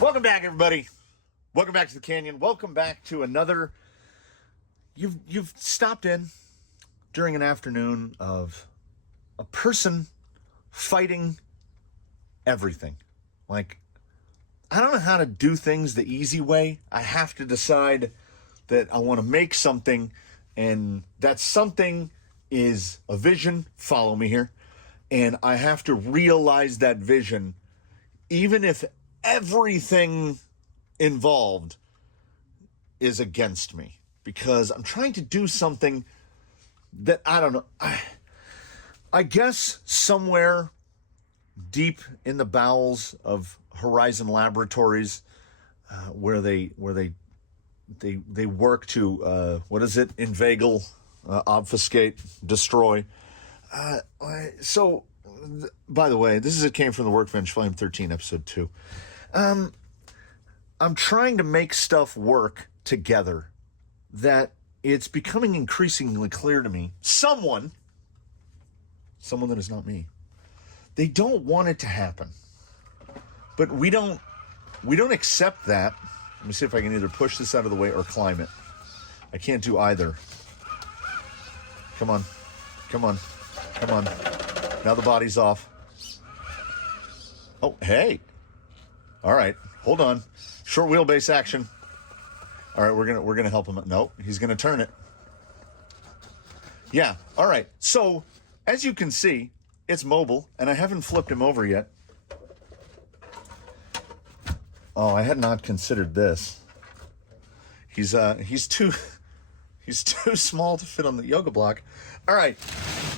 Welcome back, everybody. Welcome back to the Canyon. Welcome back to another. You've stopped in during an afternoon of a person fighting everything. Like, I don't know how to do things the easy way. I have to decide that I want to make something, and that something is a vision. Follow me here. And I have to realize that vision, even if everything involved is against me, because I'm trying to do something that I don't know. I guess somewhere deep in the bowels of Horizon Laboratories, where they work to what is it? Inveigle, obfuscate, destroy. By the way, it came from the Workbench, Vol.13, Ep.2. I'm trying to make stuff work together that it's becoming increasingly clear to me. Someone that is not me, they don't want it to happen. But we don't accept that. Let me see if I can either push this out of the way or climb it. I can't do either. Come on. Now the body's off. Oh, hey. All right, hold on. Short wheelbase action. All right, we're gonna help him. No, he's gonna turn it. Yeah. All right. So as you can see, it's mobile, and I haven't flipped him over yet. Oh, I had not considered this. He's too small to fit on the yoga block. All right.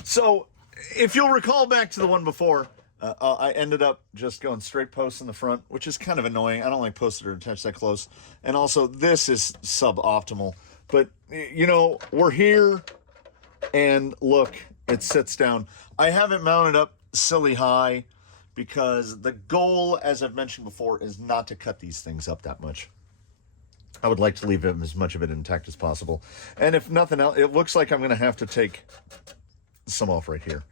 So if you'll recall back to the one before, I ended up just going straight posts in the front, which is kind of annoying. I don't like posts that are attached that close. And also, this is suboptimal. But, we're here, and look, it sits down. I haven't mounted up silly high because the goal, as I've mentioned before, is not to cut these things up that much. I would like to leave as much of it intact as possible. And if nothing else, it looks like I'm going to have to take some off right here.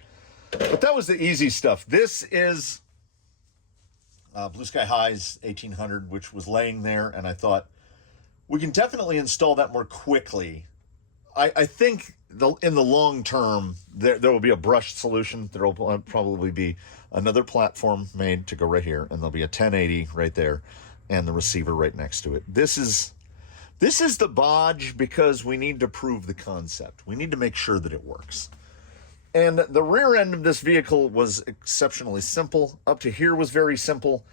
But that was the easy stuff. This is Blue Sky High's 1800, which was laying there, and I thought we can definitely install that more quickly. I think in the long term, there will be a brushed solution. There will probably be another platform made to go right here, and there'll be a 1080 right there, and the receiver right next to it. This is the bodge because we need to prove the concept. We need to make sure that it works. And the rear end of this vehicle was exceptionally simple. Up to here was very simple.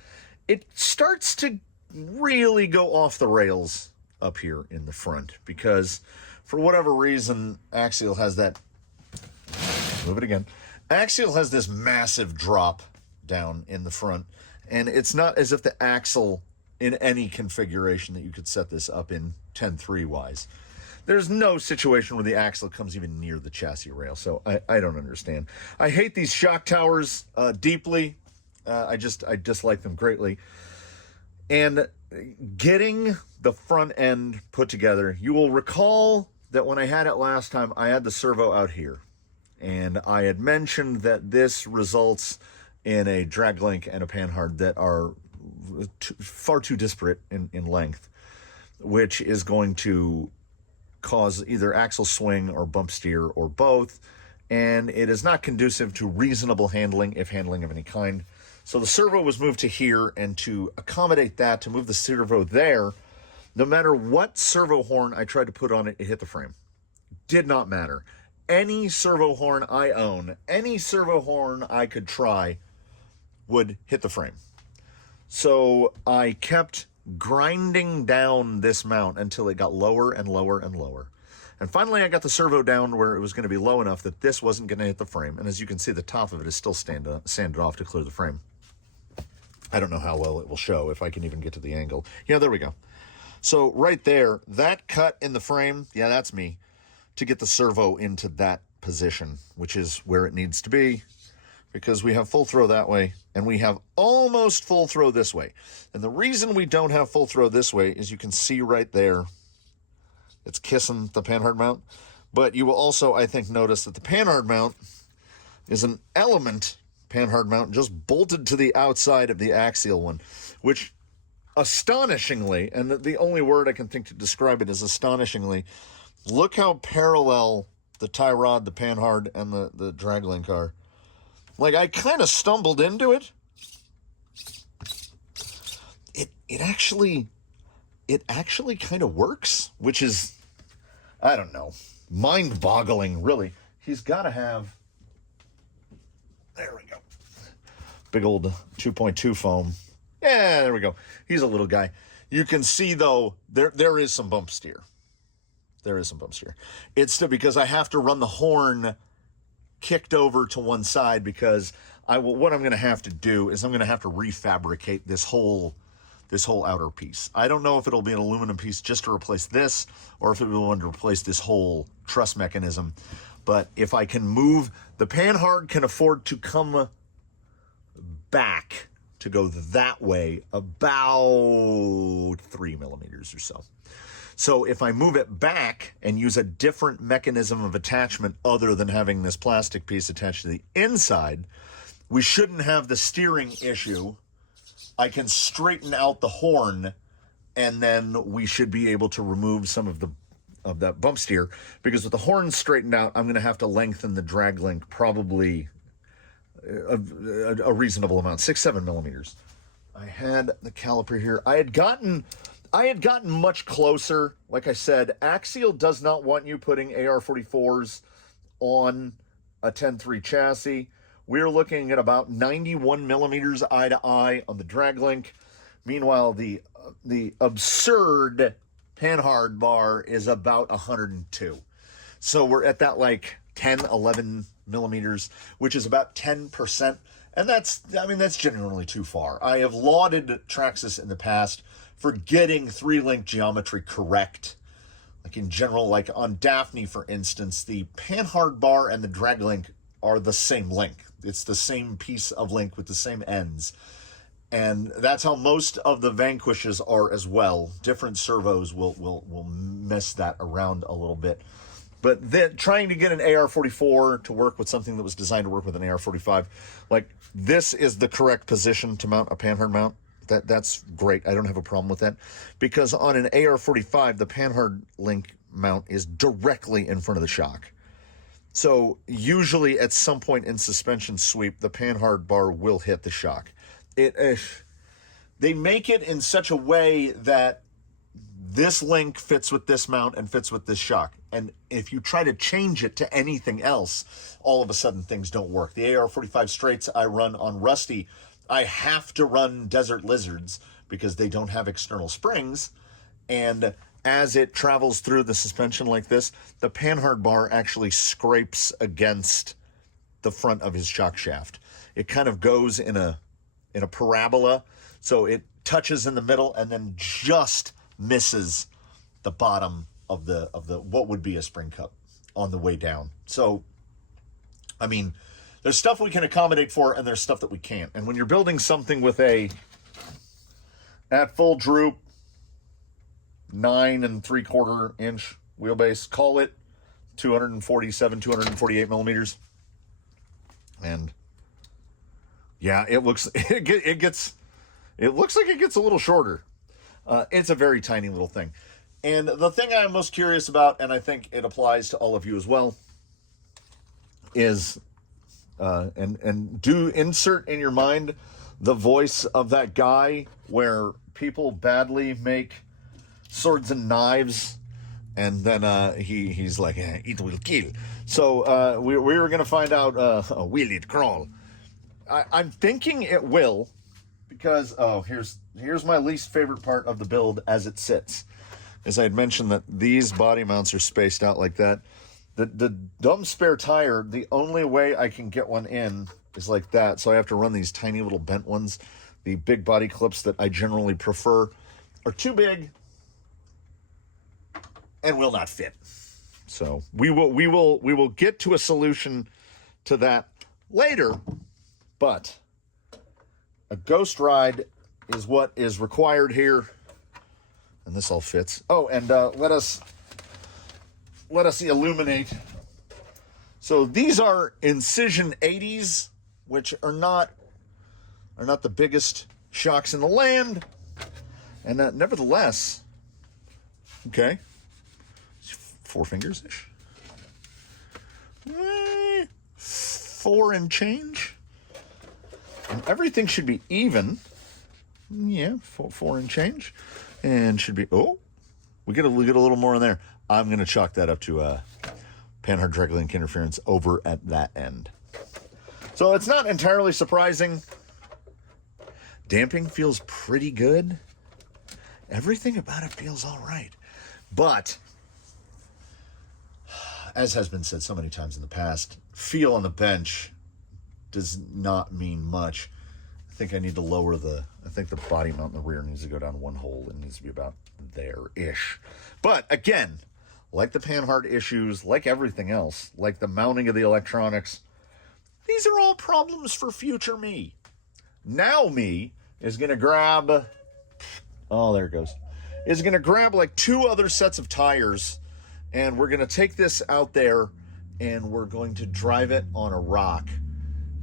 It starts to really go off the rails up here in the front because for whatever reason, Axial has that... Move it again. Axial has this massive drop down in the front. And it's not as if the axle in any configuration that you could set this up in 10.3 wise. There's no situation where the axle comes even near the chassis rail, so I don't understand. I hate these shock towers deeply. I dislike them greatly. And getting the front end put together, you will recall that when I had it last time, I had the servo out here. And I had mentioned that this results in a drag link and a panhard that are far too disparate in length, which is going to cause either axle swing or bump steer or both, and it is not conducive to reasonable handling, if handling of any kind. So the servo was moved to here, and to accommodate that, to move the servo there, no matter what servo horn I tried to put on it, it hit the frame. Did not matter. Any servo horn I own, any servo horn I could try would hit the frame. So I kept grinding down this mount until it got lower and lower and lower. And finally, I got the servo down where it was going to be low enough that this wasn't going to hit the frame. And as you can see, the top of it is still sanded off to clear the frame. I don't know how well it will show, if I can even get to the angle. Yeah, there we go. So right there, that cut in the frame, yeah, that's me, to get the servo into that position, which is where it needs to be, because we have full throw that way, and we have almost full throw this way. And the reason we don't have full throw this way is you can see right there, it's kissing the panhard mount. But you will also, I think, notice that the panhard mount is an element panhard mount just bolted to the outside of the axial one, which astonishingly, and the only word I can think to describe it is astonishingly, look how parallel the tie rod, the panhard, and the drag link are. Like, I kind of stumbled into it. It actually kind of works, which is, I don't know, mind-boggling, really. He's got to have, there we go, big old 2.2 foam. Yeah, there we go. He's a little guy. You can see, though, there is some bump steer. There is some bump steer. It's still because I have to run the horn kicked over to one side because what I'm going to have to do is I'm going to have to refabricate this whole outer piece. I don't know if it'll be an aluminum piece just to replace this or if it will want to replace this whole truss mechanism. But if I can move, the panhard can afford to come back to go that way about 3 millimeters or so. So if I move it back and use a different mechanism of attachment other than having this plastic piece attached to the inside, we shouldn't have the steering issue. I can straighten out the horn, and then we should be able to remove some of that bump steer, because with the horn straightened out, I'm going to have to lengthen the drag link probably a reasonable amount, 6-7 millimeters. I had the caliper here. I had gotten much closer. Like I said, Axial does not want you putting AR-44s on a 10.3 chassis. We're looking at about 91 millimeters eye to eye on the drag link. Meanwhile, the absurd panhard bar is about 102. So we're at that like 10, 11 millimeters, which is about 10%. And that's genuinely too far. I have lauded Traxxas in the past for getting 3-link geometry correct. Like in general, like on Daphne, for instance, the panhard bar and the drag link are the same link. It's the same piece of link with the same ends. And that's how most of the Vanquishes are as well. Different servos will mess that around a little bit. But then trying to get an AR-44 to work with something that was designed to work with an AR-45, like this is the correct position to mount a panhard mount. That's great. I don't have a problem with that. Because on an AR-45, the panhard link mount is directly in front of the shock. So usually at some point in suspension sweep, the panhard bar will hit the shock. They make it in such a way that this link fits with this mount and fits with this shock. And if you try to change it to anything else, all of a sudden things don't work. The AR-45 straights I run on Rusty, I have to run Desert Lizards because they don't have external springs. And as it travels through the suspension like this, the panhard bar actually scrapes against the front of his shock shaft. It kind of goes in a parabola, so it touches in the middle and then just misses the bottom of the what would be a spring cup on the way down. So, I mean, there's stuff we can accommodate for, and there's stuff that we can't. And when you're building something with at full droop, 9 3/4 inch wheelbase, call it 247, 248 millimeters. And yeah, it looks like it gets a little shorter. It's a very tiny little thing. And the thing I'm most curious about, and I think it applies to all of you as well, is and do insert in your mind the voice of that guy where people badly make swords and knives, and then he's like, it will kill. So we were going to find out, will it crawl? I'm thinking it will, because here's my least favorite part of the build as it sits. As I had mentioned, that these body mounts are spaced out like that. The dumb spare tire, the only way I can get one in is like that. So I have to run these tiny little bent ones. The big body clips that I generally prefer are too big and will not fit. So we will get to a solution to that later, but a ghost ride is what is required here. And this all fits. Oh, and let us illuminate. So these are Incision 80s, which are not the biggest shocks in the land. And nevertheless, okay, 4 fingers-ish. 4 and change. And everything should be even. Yeah, 4 and change. And should be, oh, we get a little more in there. I'm going to chalk that up to panhard drag link interference over at that end. So it's not entirely surprising. Damping feels pretty good. Everything about it feels all right. But, as has been said so many times in the past, feel on the bench does not mean much. I think I need to lower I think the body mount in the rear needs to go down 1 hole. It needs to be about there-ish. But, again, like the panhard issues, like everything else, like the mounting of the electronics, these are all problems for future me. Now me is going to grab, oh, there it goes, is going to grab like 2 other sets of tires, and we're going to take this out there, and we're going to drive it on a rock,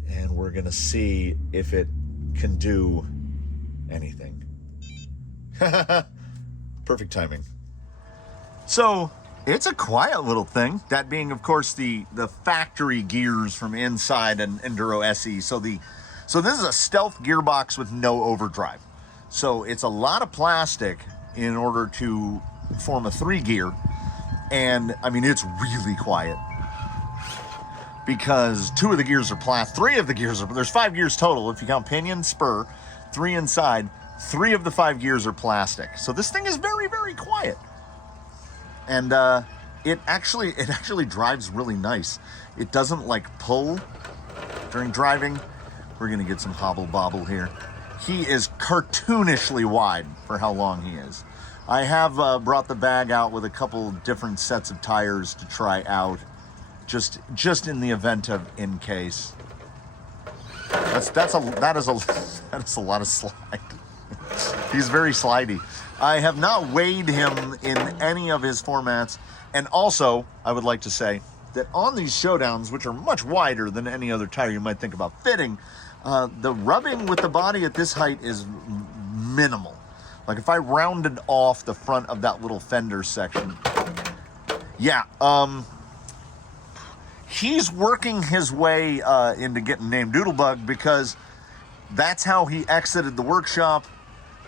and we're going to see if it can do anything. Perfect timing. So, it's a quiet little thing, that being, of course, the factory gears from inside an Enduro SE. So this is a stealth gearbox with no overdrive. So it's a lot of plastic in order to form a 3-gear. And, I mean, it's really quiet. Because 2 of the gears are plastic. 3 of the gears are, there's 5 gears total. If you count pinion, spur, 3 inside, 3 of the 5 gears are plastic. So this thing is very, very quiet. And it actually drives really nice. It doesn't like pull during driving. We're gonna get some hobble bobble here. He is cartoonishly wide for how long he is. I have brought the bag out with a couple different sets of tires to try out, just in the event of in case. That is a lot of slide. He's very slidey. I have not weighed him in any of his formats. And also, I would like to say that on these showdowns, which are much wider than any other tire you might think about fitting, the rubbing with the body at this height is minimal. Like if I rounded off the front of that little fender section, yeah, he's working his way into getting named Doodlebug because that's how he exited the workshop.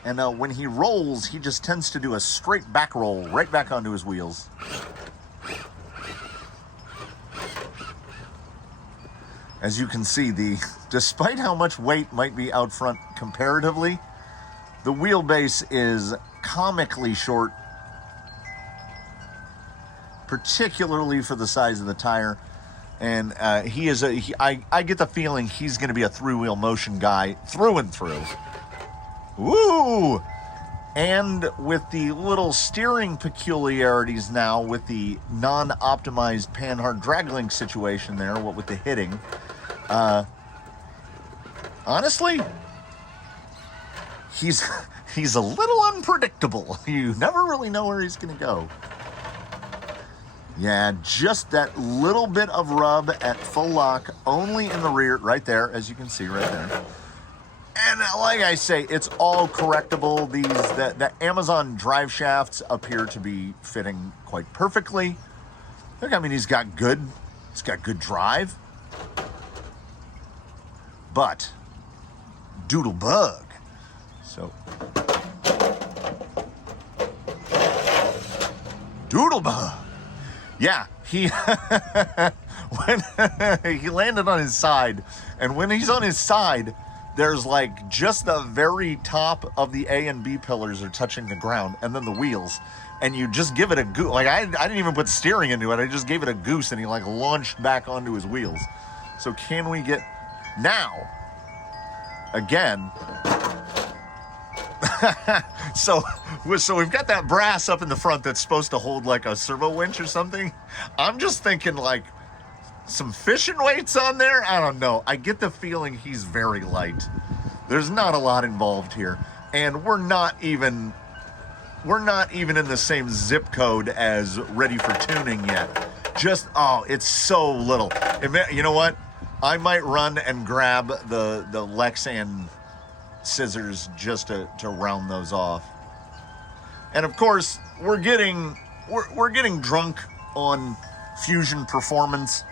And when he rolls, he just tends to do a straight back roll right back onto his wheels. As you can see, despite how much weight might be out front comparatively, the wheelbase is comically short, particularly for the size of the tire. And I get the feeling he's going to be a 3-wheel motion guy through and through. Woo! And with the little steering peculiarities now, with the non-optimized panhard drag link situation there, what with the hitting, honestly, he's a little unpredictable. You never really know where he's going to go. Yeah, just that little bit of rub at full lock, only in the rear, right there, as you can see right there. And like I say, it's all correctable. The Amazon drive shafts appear to be fitting quite perfectly. Look, I mean, he's got good drive. But Doodlebug. So Doodlebug. Yeah, he when he landed on his side, and when he's on his side, there's like just the very top of the A and B pillars are touching the ground, and then the wheels, and you just give it a goose. Like I didn't even put steering into it. I just gave it a goose, and he like launched back onto his wheels. So can we get now? Again. So we've got that brass up in the front that's supposed to hold like a servo winch or something. I'm just thinking like some fishing weights on there. I don't know. I get the feeling he's very light. There's not a lot involved here, and we're not even in the same zip code as Ready for Tuning yet. Just it's so little. You know what? I might run and grab the Lexan scissors just to round those off. And of course, we're getting drunk on Fusion performance.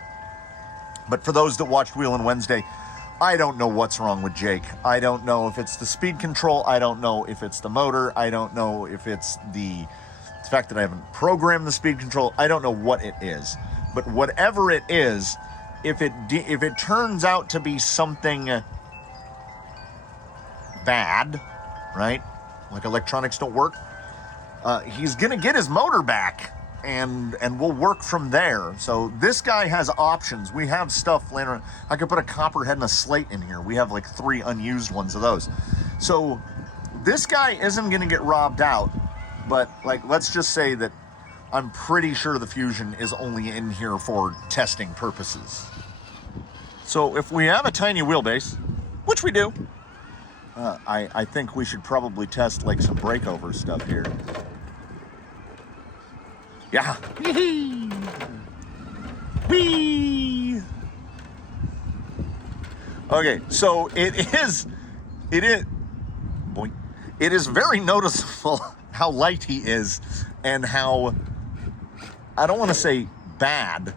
But for those that watched Wheelin' Wednesday, I don't know what's wrong with Jake. I don't know if it's the speed control. I don't know if it's the motor. I don't know if it's the fact that I haven't programmed the speed control. I don't know what it is. But whatever it is, if it turns out to be something bad, right? Like electronics don't work, he's gonna get his motor back, and we'll work from there. So this guy has options. We have stuff laying around. I could put a copperhead and a slate in here. We have like 3 unused ones of those. So this guy isn't gonna get robbed out, but like, let's just say that I'm pretty sure the Fusion is only in here for testing purposes. So if we have a tiny wheelbase, which we do, I think we should probably test like some breakover stuff here. Yeah. Whee! Okay, so it is very noticeable how light he is, and how, I don't want to say bad,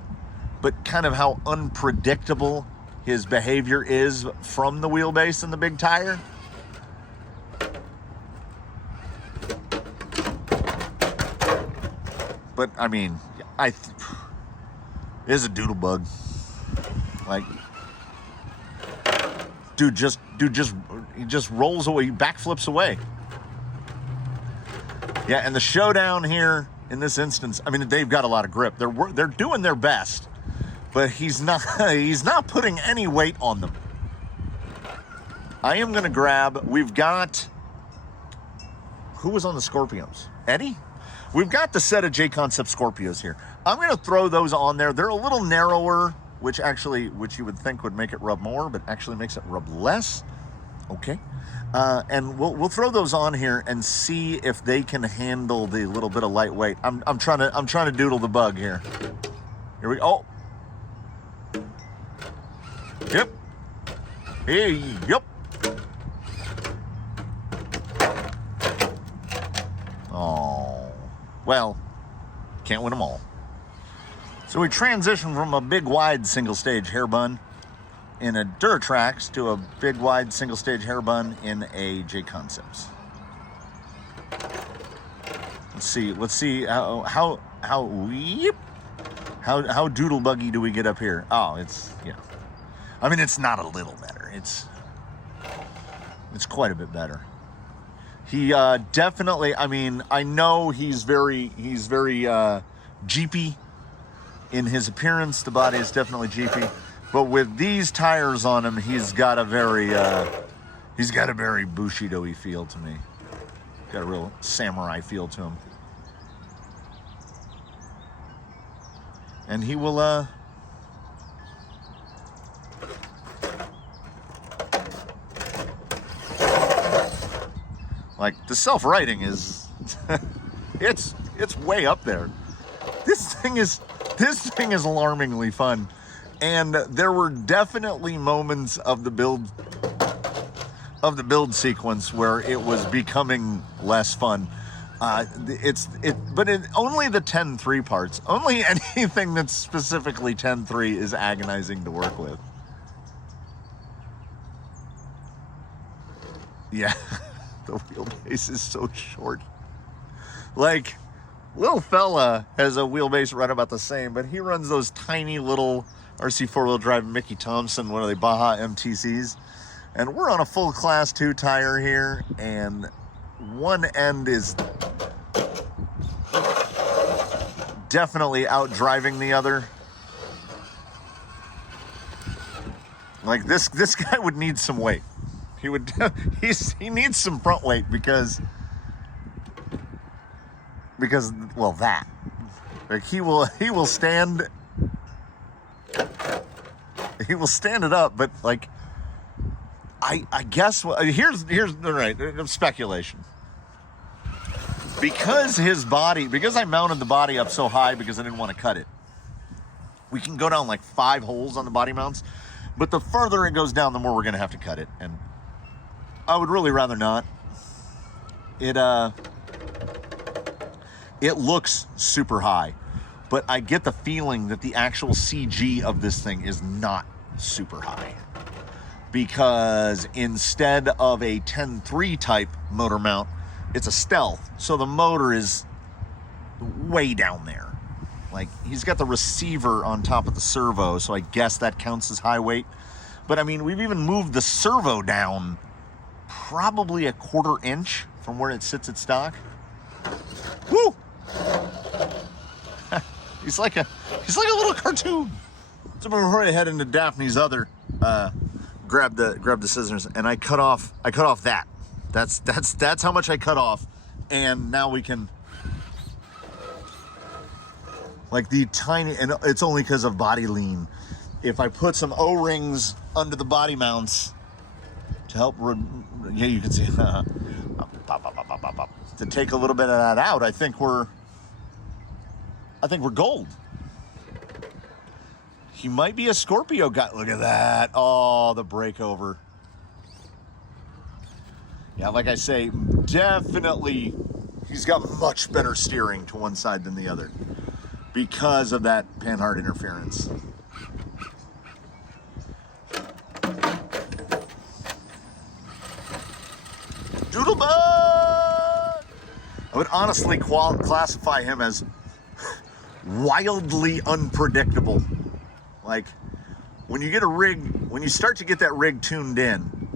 but kind of how unpredictable his behavior is from the wheelbase and the big tire. But I mean, it is a doodlebug. Like, dude just rolls away, he backflips away. Yeah, and the showdown here in this instance, I mean, they've got a lot of grip. They're doing their best, but he's not putting any weight on them. I am gonna grab. We've got, who was on the Scorpios? Eddie. We've got the set of J-Concept Scorpios here. I'm going to throw those on there. They're a little narrower, which you would think would make it rub more, but actually makes it rub less. Okay. And we'll throw those on here and see if they can handle the little bit of lightweight. I'm trying to doodle the bug here. Here we go. Oh. Yep. Hey, yep. Oh. Well, can't win them all. So we transition from a big wide single stage hair bun in a Duratrax to a big wide single stage hair bun in a J-Concepts. Let's see how doodlebuggy do we get up here? Oh, it's, yeah. I mean, it's not a little better. It's quite a bit better. He definitely, I mean, I know he's very Jeepy in his appearance. The body is definitely Jeepy, but with these tires on him, he's got a very Bushido-y feel to me. Got a real samurai feel to him. And he will, like, the self-righting is, it's way up there. This thing is alarmingly fun. And there were definitely moments of the build sequence where it was becoming less fun. But only the 10.3 parts. Only anything that's specifically 10.3 is agonizing to work with. Yeah. The wheelbase is so short. Like, little fella has a wheelbase right about the same, but he runs those tiny little RC 4-wheel drive Mickey Thompson, what are they, Baja MTCs? And we're on a full class 2 tire here, and one end is definitely out driving the other. Like, this guy would need some weight. He needs some front weight because well, that, like, he will stand it up, but like, I guess here's all right, speculation. Because I mounted the body up so high because I didn't want to cut it. We can go down like 5 holes on the body mounts, but the further it goes down, the more we're going to have to cut it, and I would really rather not. it looks super high, but I get the feeling that the actual CG of this thing is not super high, because instead of a 10.3 type motor mount, it's a stealth. So the motor is way down there. Like, he's got the receiver on top of the servo, so I guess that counts as high weight. But I mean, we've even moved the servo down probably a 1/4 inch from where it sits at stock. Woo! He's like a little cartoon. So before I head into Daphne's other, grab the scissors, and I cut off that. That's how much I cut off, and now we can, like, the tiny, and it's only because of body lean. If I put some O-rings under the body mounts to help, yeah, you can see, to take a little bit of that out, I think we're gold. He might be a Scorpio guy. Look at that. Oh, the breakover. Yeah, like I say, definitely he's got much better steering to one side than the other because of that Panhard interference. Doodlebug! I would honestly classify him as wildly unpredictable. Like, when you get a rig, when you start to get that rig tuned in,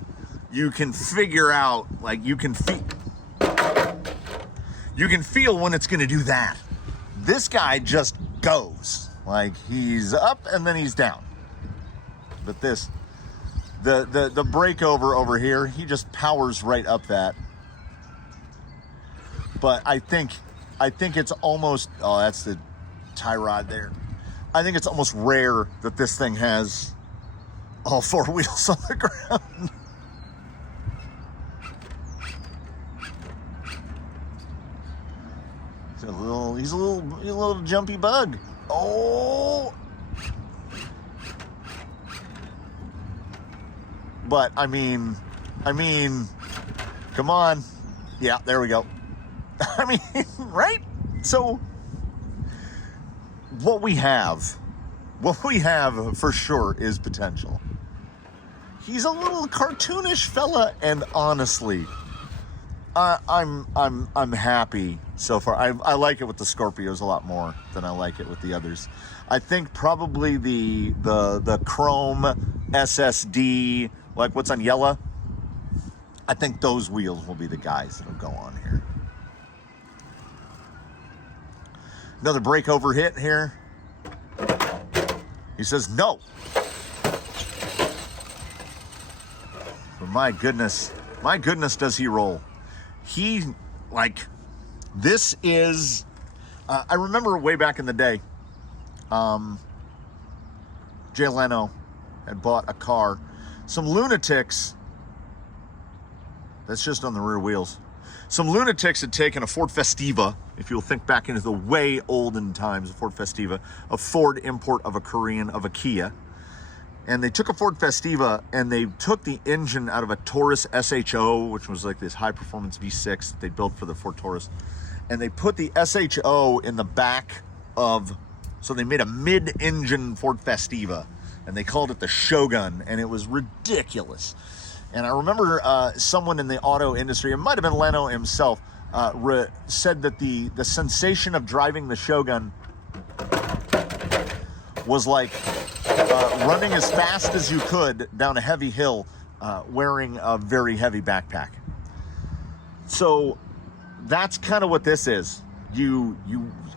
you can figure out, like, you can feel when it's going to do that. This guy just goes. Like, he's up and then he's down. But this, the breakover over here, he just powers right up that. But I think it's almost, oh, that's the tie rod there. I think it's almost rare that this thing has all 4 wheels on the ground. He's a little jumpy bug. Oh! But I mean, come on. Yeah, there we go. I mean, right? So what we have for sure is potential. He's a little cartoonish fella, and honestly, I'm happy so far. I like it with the Scorpios a lot more than I like it with the others. I think probably the chrome SSD, like what's on yellow, I think those wheels will be the guys that'll go on here. Another breakover hit here. He says no. But my goodness, does he roll. He, like, this is, I remember way back in the day, Jay Leno had bought a car. Some lunatics, that's just on the rear wheels. Some lunatics had taken a Ford Festiva, if you'll think back into the way olden times, a Ford Festiva, a Ford import of a Korean, of a Kia. And they took a Ford Festiva and they took the engine out of a Taurus SHO, which was like this high performance V6 that they built for the Ford Taurus. And they put the SHO in the back of, so they made a mid-engine Ford Festiva and they called it the Shogun, and it was ridiculous. And I remember someone in the auto industry, it might have been Leno himself, said that the sensation of driving the Shogun was like running as fast as you could down a heavy hill wearing a very heavy backpack. So that's kind of what this is.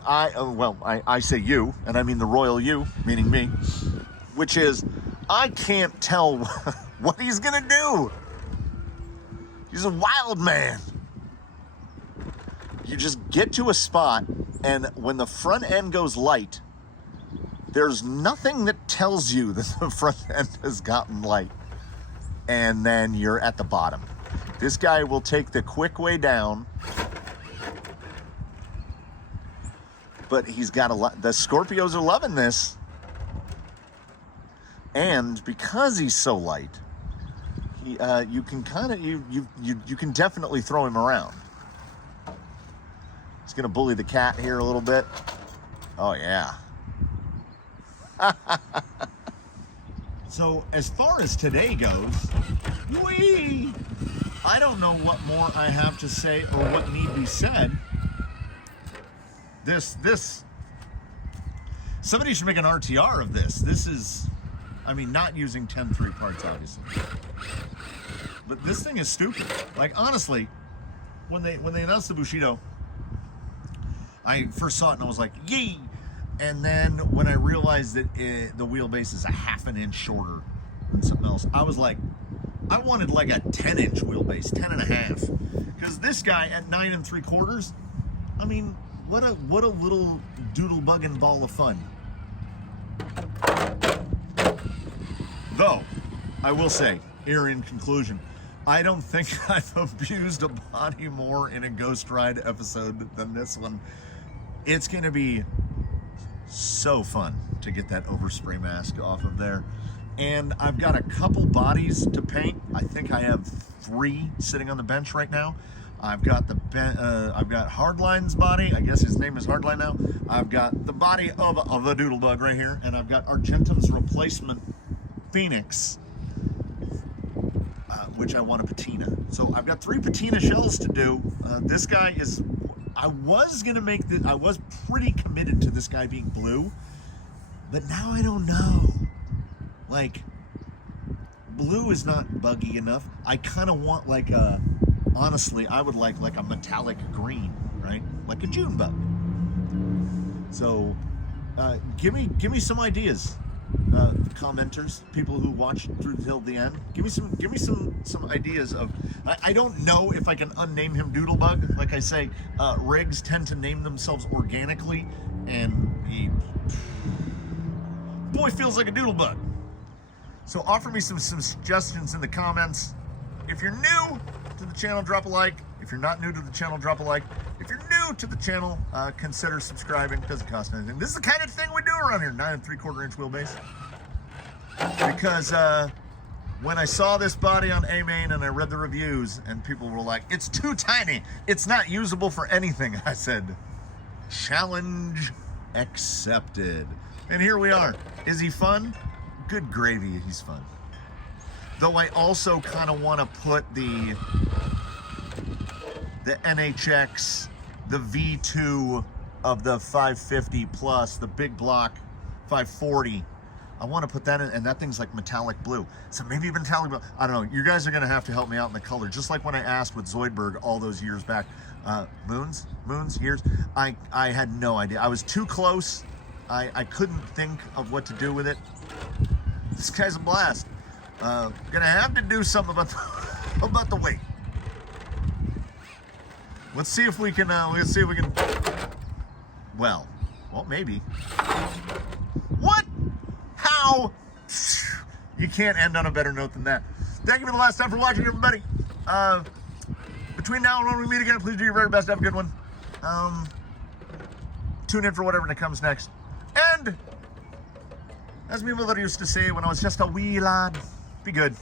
I say you, and I mean the royal you, meaning me, which is, I can't tell what he's gonna do. He's a wild man. You just get to a spot, and when the front end goes light, there's nothing that tells you that the front end has gotten light, and then you're at the bottom. This guy will take the quick way down, but he's got a lot. The Scorpios are loving this, and because he's so light, you can definitely throw him around. It's gonna bully the cat here a little bit. Oh yeah. So as far as today goes, I don't know what more I have to say or what need be said. Somebody should make an RTR of this. This is, I mean, not using 10-3 parts, obviously. But this thing is stupid. Like, honestly, when they announced the Bushido, I first saw it and I was like, yee! And then when I realized that the wheelbase is a half an inch shorter than something else, I was like, I wanted like a 10-inch wheelbase, 10.5. Because this guy at 9 3/4, I mean, what a little doodle-bugging ball of fun. Though, I will say, here in conclusion, I don't think I've abused a body more in a Ghost Ride episode than this one. It's going to be so fun to get that overspray mask off of there. And I've got a couple bodies to paint. I think I have 3 sitting on the bench right now. I've got I've got Hardline's body. I guess his name is Hardline now. I've got the body of a Doodlebug right here, and I've got Argentum's replacement Phoenix, which I want to patina. So I've got 3 patina shells to do. This guy is. I was gonna make this. I was pretty committed to this guy being blue, but now I don't know. Like, blue is not buggy enough. I kind of want like a. Honestly, I would like a metallic green, right? Like a June bug. So, give me some ideas, commenters, people who watch through till the end. Give me some ideas of. I don't know if I can unname him Doodlebug. Like I say, rigs tend to name themselves organically, and he boy feels like a Doodlebug. So offer me some suggestions in the comments. If you're new to the channel, drop a like. If you're not new to the channel, drop a like. If you're new to the channel, consider subscribing. It doesn't cost anything. This is the kind of thing we do around here, 9 3/4 inch wheelbase. Because when I saw this body on A-Main and I read the reviews and people were like, it's too tiny, it's not usable for anything, I said, challenge accepted. And here we are. Is he fun? Good gravy, he's fun. Though I also kind of want to put the NHX, the V2 of the 550 plus, the big block 540. I want to put that in, and that thing's like metallic blue. So maybe even metallic blue. I don't know. You guys are going to have to help me out in the color. Just like when I asked with Zoidberg all those years back. Years. I had no idea. I was too close. I couldn't think of what to do with it. This guy's a blast. Gonna have to do something about the weight. Let's see if we can. Well, maybe. What? How? You can't end on a better note than that. Thank you for the last time for watching, everybody. Between now and when we meet again, please do your very best. Have a good one. Tune in for whatever that comes next. And as my mother used to say when I was just a wee lad, be good.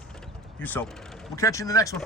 You soap. We'll catch you in the next one.